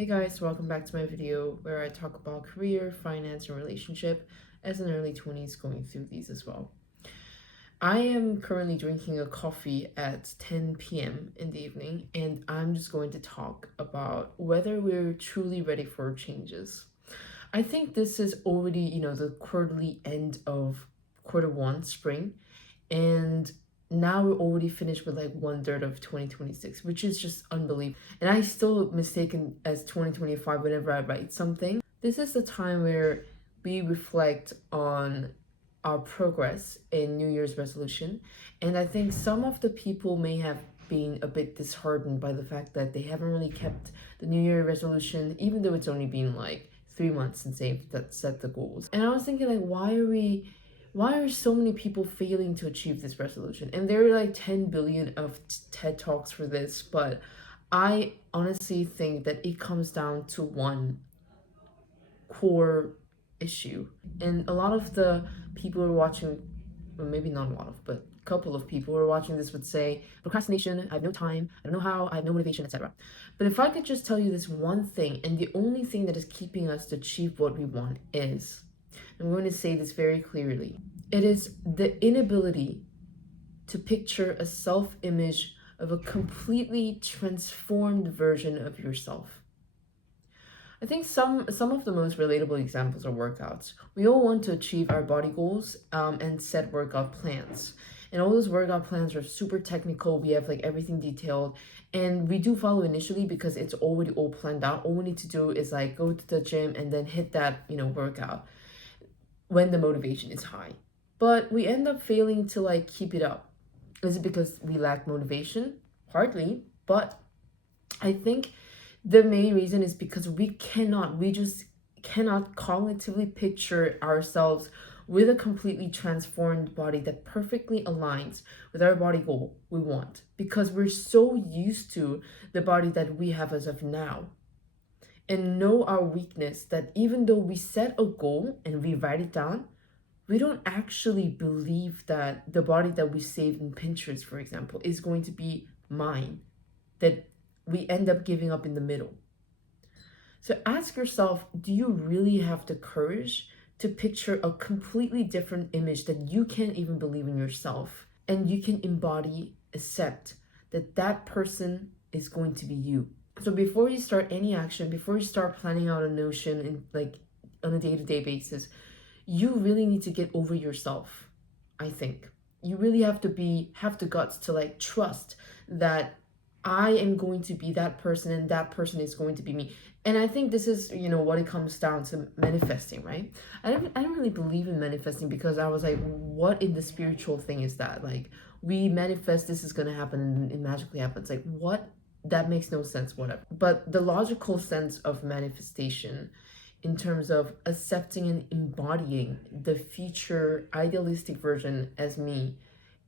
Hey guys, welcome back to my video where I talk about career, finance, and relationship as an early 20s going through these as well. I am currently drinking a coffee at 10 p.m. in the evening, and I'm just going to talk about whether we're truly ready for changes. I think this is already, the quarterly end of quarter one, spring, and now we're already finished with like 1/3 of 2026, which is just unbelievable. And I still mistaken as 2025 whenever I write something. This is the time where we reflect on our progress in New Year's resolution. And I think some of the people may have been a bit disheartened by the fact that they haven't really kept the New Year resolution, even though it's only been like 3 months since they've set the goals. And I was thinking, like, why are so many people failing to achieve this resolution? And there are like 10 billion of TED Talks for this, but I honestly think that it comes down to one core issue. And a lot of the people who are watching, well, maybe not a lot of, but a couple of people who are watching this would say, procrastination, I have no time, I don't know how, I have no motivation, etc. But if I could just tell you this one thing, and the only thing that is keeping us to achieve what we want is, I'm going to say this very clearly, it is the inability to picture a self-image of a completely transformed version of yourself. I think some of the most relatable examples are workouts. We all want to achieve our body goals and set workout plans. And all those workout plans are super technical. We have like everything detailed. And we do follow initially because it's already all planned out. All we need to do is like go to the gym and then hit that, workout when the motivation is high. But we end up failing to like keep it up. Is it because we lack motivation? Hardly. But I think the main reason is because we just cannot cognitively picture ourselves with a completely transformed body that perfectly aligns with our body goal we want, because we're so used to the body that we have as of now and know our weakness that even though we set a goal and we write it down, we don't actually believe that the body that we saved in Pinterest, for example, is going to be mine, that we end up giving up in the middle. So ask yourself, do you really have the courage to picture a completely different image that you can't even believe in yourself, and you can embody, accept that that person is going to be you? So before you start any action, before you start planning out a notion in like on a day-to-day basis, you really need to get over yourself. I think you really have the guts to like trust that I am going to be that person and that person is going to be me. And I think this is, what it comes down to manifesting, right? I don't really believe in manifesting because I was like, what in the spiritual thing is that? Like, we manifest this is going to happen and it magically happens. Like, what? That makes no sense, whatever. But the logical sense of manifestation in terms of accepting and embodying the future idealistic version as me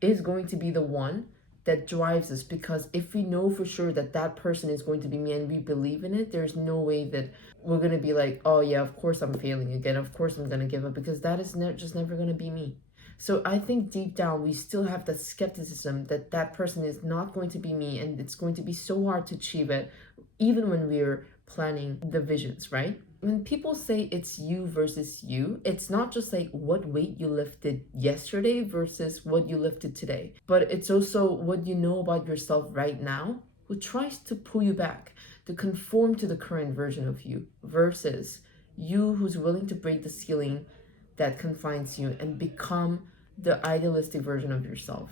is going to be the one that drives us, because if we know for sure that that person is going to be me and we believe in it, there's no way that we're going to be like, oh yeah, of course I'm failing again, of course I'm going to give up, because that is just never going to be me. So I think deep down we still have that skepticism that that person is not going to be me, and it's going to be so hard to achieve it even when we're planning the visions, right? When people say it's you versus you, it's not just like what weight you lifted yesterday versus what you lifted today, but it's also what you know about yourself right now, who tries to pull you back to conform to the current version of you, versus you who's willing to break the ceiling that confines you and become the idealistic version of yourself.